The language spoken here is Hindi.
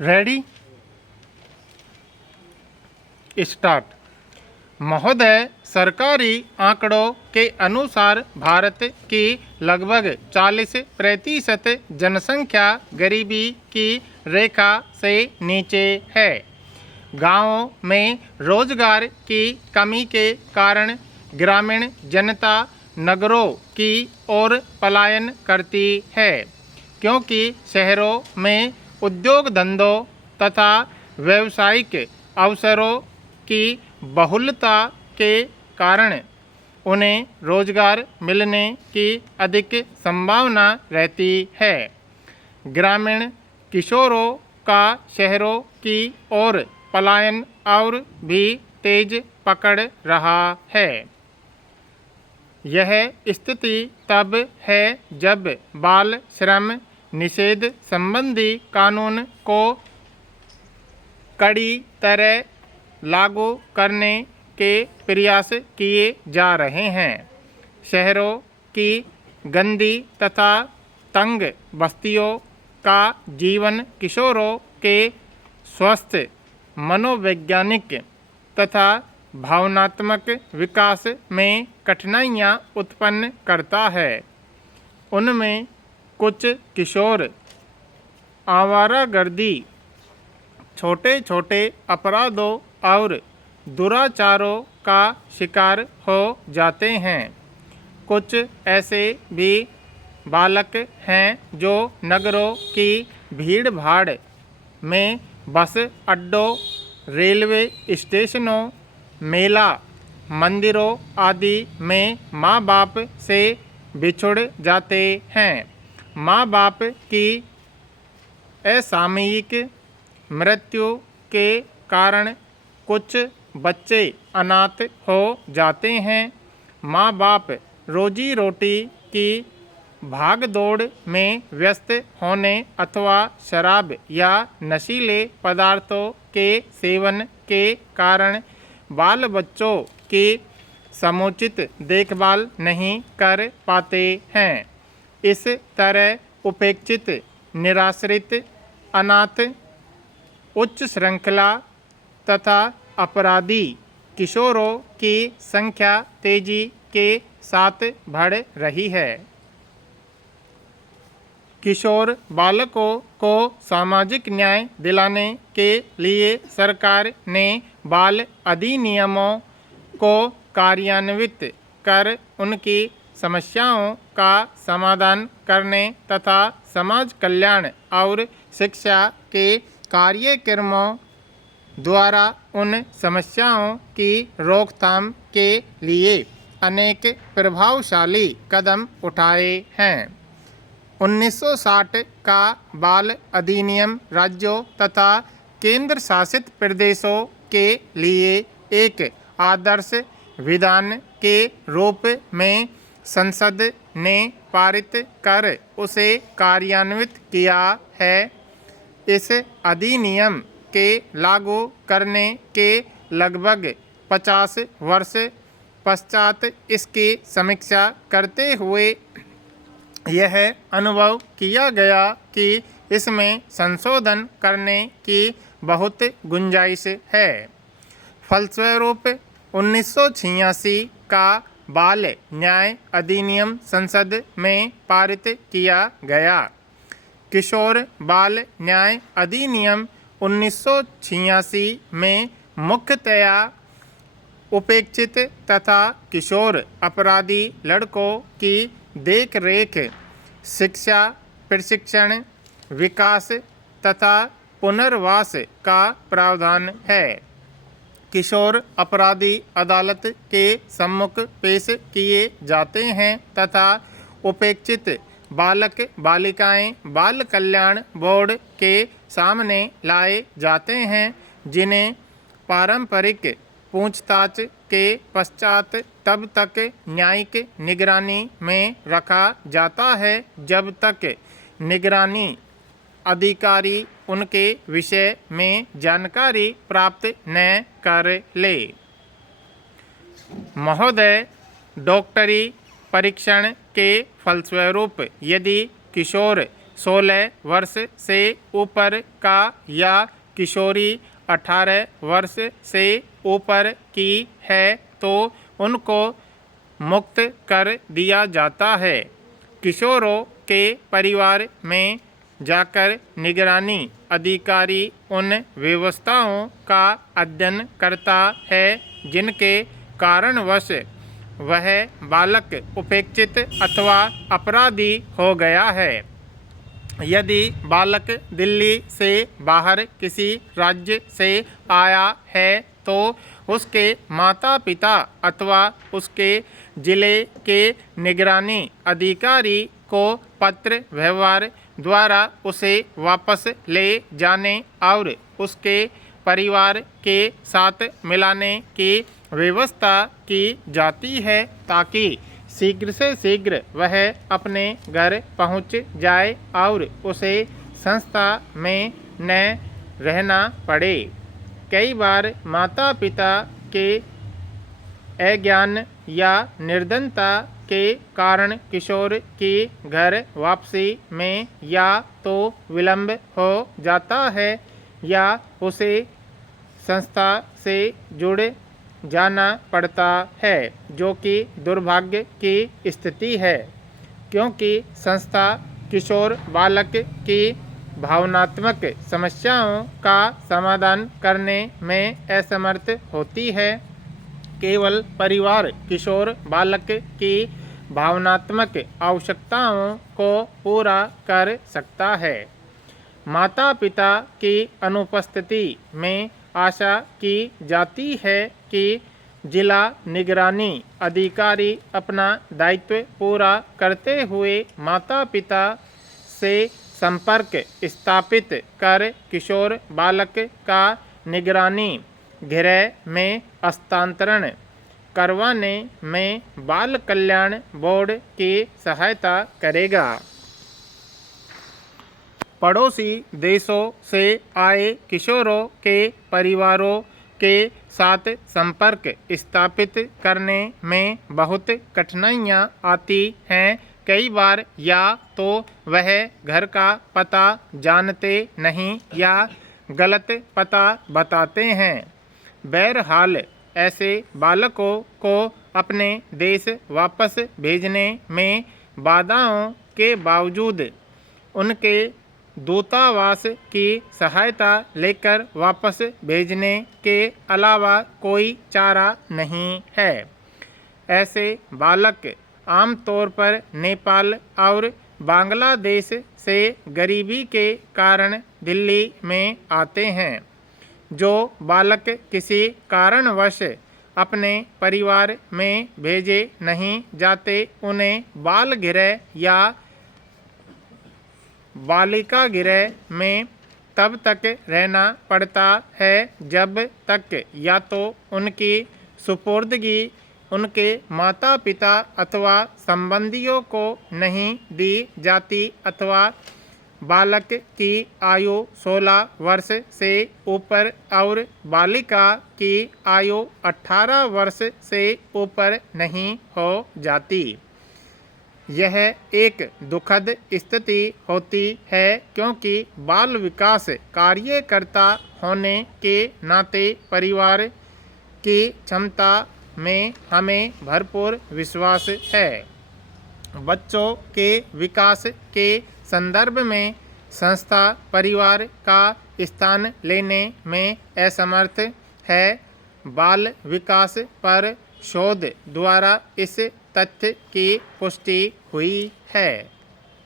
Ready start. महोदय, सरकारी आंकड़ों के अनुसार भारत की लगभग 40% जनसंख्या गरीबी की रेखा से नीचे है। गांवों में रोजगार की कमी के कारण ग्रामीण जनता नगरों की ओर पलायन करती है, क्योंकि शहरों में उद्योग धंधों तथा व्यावसायिक अवसरों की बहुलता के कारण उन्हें रोजगार मिलने की अधिक संभावना रहती है। ग्रामीण किशोरों का शहरों की ओर पलायन और भी तेज पकड़ रहा है। यह स्थिति तब है जब बाल श्रम निषेध संबंधी कानून को कड़ी तरह लागू करने के प्रयास किए जा रहे हैं। शहरों की गंदी तथा तंग बस्तियों का जीवन किशोरों के स्वस्थ मनोवैज्ञानिक तथा भावनात्मक विकास में कठिनाइयाँ उत्पन्न करता है। उनमें कुछ किशोर आवारागर्दी, छोटे छोटे अपराधों और दुराचारों का शिकार हो जाते हैं। कुछ ऐसे भी बालक हैं जो नगरों की भीड़ भाड़ में, बस अड्डों, रेलवे स्टेशनों, मेला, मंदिरों आदि में माँ बाप से बिछुड़ जाते हैं। माँ बाप की असामयिक मृत्यु के कारण कुछ बच्चे अनाथ हो जाते हैं। माँ बाप रोजी रोटी की भागदौड़ में व्यस्त होने अथवा शराब या नशीले पदार्थों के सेवन के कारण बाल बच्चों की समुचित देखभाल नहीं कर पाते हैं। इस तरह उपेक्षित, निराश्रित, अनाथ, उच्च श्रृंखला तथा अपराधी किशोरों की संख्या तेजी के साथ बढ़ रही है। किशोर बालकों को सामाजिक न्याय दिलाने के लिए सरकार ने बाल अधिनियमों को कार्यान्वित कर उनकी समस्याओं का समाधान करने तथा समाज कल्याण और शिक्षा के कार्यक्रमों द्वारा उन समस्याओं की रोकथाम के लिए अनेक प्रभावशाली कदम उठाए हैं। 1960 का बाल अधिनियम राज्यों तथा केंद्र शासित प्रदेशों के लिए एक आदर्श विधान के रूप में संसद ने पारित कर उसे कार्यान्वित किया है। इस अधिनियम के लागू करने के लगभग 50 वर्ष पश्चात इसकी समीक्षा करते हुए यह अनुभव किया गया कि इसमें संशोधन करने की बहुत गुंजाइश है। फलस्वरूप 1986 का बाल न्याय अधिनियम संसद में पारित किया गया। किशोर बाल न्याय अधिनियम 1986 में मुख्यतया उपेक्षित तथा किशोर अपराधी लड़कों की देखरेख, शिक्षा, प्रशिक्षण, विकास तथा पुनर्वास का प्रावधान है। किशोर अपराधी अदालत के सम्मुख पेश किए जाते हैं तथा उपेक्षित बालक बालिकाएं बाल कल्याण बोर्ड के सामने लाए जाते हैं, जिन्हें पारंपरिक पूछताछ के पश्चात तब तक न्यायिक निगरानी में रखा जाता है जब तक निगरानी अधिकारी उनके विषय में जानकारी प्राप्त न कर ले। महोदय, डॉक्टरी परीक्षण के फलस्वरूप यदि किशोर 16 वर्ष से ऊपर का या किशोरी 18 वर्ष से ऊपर की है तो उनको मुक्त कर दिया जाता है। किशोरों के परिवार में जाकर निगरानी अधिकारी उन व्यवस्थाओं का अध्ययन करता है जिनके कारणवश वह बालक उपेक्षित अथवा अपराधी हो गया है। यदि बालक दिल्ली से बाहर किसी राज्य से आया है तो उसके माता पिता अथवा उसके जिले के निगरानी अधिकारी को पत्र व्यवहार द्वारा उसे वापस ले जाने और उसके परिवार के साथ मिलाने की व्यवस्था की जाती है ताकि शीघ्र से शीघ्र वह अपने घर पहुंच जाए और उसे संस्था में न रहना पड़े। कई बार माता पिता के अज्ञान या निर्धनता के कारण किशोर की घर वापसी में या तो विलंब हो जाता है या उसे संस्था से जुड़ जाना पड़ता है, जो कि दुर्भाग्य की स्थिति है क्योंकि संस्था किशोर बालक की भावनात्मक समस्याओं का समाधान करने में असमर्थ होती है। केवल परिवार किशोर बालक की भावनात्मक आवश्यकताओं को पूरा कर सकता है। माता पिता की अनुपस्थिति में आशा की जाती है कि जिला निगरानी अधिकारी अपना दायित्व पूरा करते हुए माता पिता से संपर्क स्थापित कर किशोर बालक का निगरानी गृह में हस्तांतरण करवाने में बाल कल्याण बोर्ड की सहायता करेगा। पड़ोसी देशों से आए किशोरों के परिवारों के साथ संपर्क स्थापित करने में बहुत कठिनाइयाँ आती हैं। कई बार या तो वह घर का पता जानते नहीं या गलत पता बताते हैं। बहरहाल ऐसे बालकों को अपने देश वापस भेजने में बाधाओं के बावजूद उनके दूतावास की सहायता लेकर वापस भेजने के अलावा कोई चारा नहीं है। ऐसे बालक आमतौर पर नेपाल और बांग्लादेश से गरीबी के कारण दिल्ली में आते हैं। जो बालक किसी कारणवश अपने परिवार में भेजे नहीं जाते उन्हें बाल गृह या बालिका गृह में तब तक रहना पड़ता है जब तक या तो उनकी सुपुर्दगी उनके माता पिता अथवा संबंधियों को नहीं दी जाती अथवा बालक की आयु 16 वर्ष से ऊपर और बालिका की आयु 18 वर्ष से ऊपर नहीं हो जाती। यह एक दुखद स्थिति होती है क्योंकि बाल विकास कार्यकर्ता होने के नाते परिवार की क्षमता में हमें भरपूर विश्वास है। बच्चों के विकास के संदर्भ में संस्था परिवार का स्थान लेने में असमर्थ है। बाल विकास पर शोध द्वारा इस तथ्य की पुष्टि हुई है।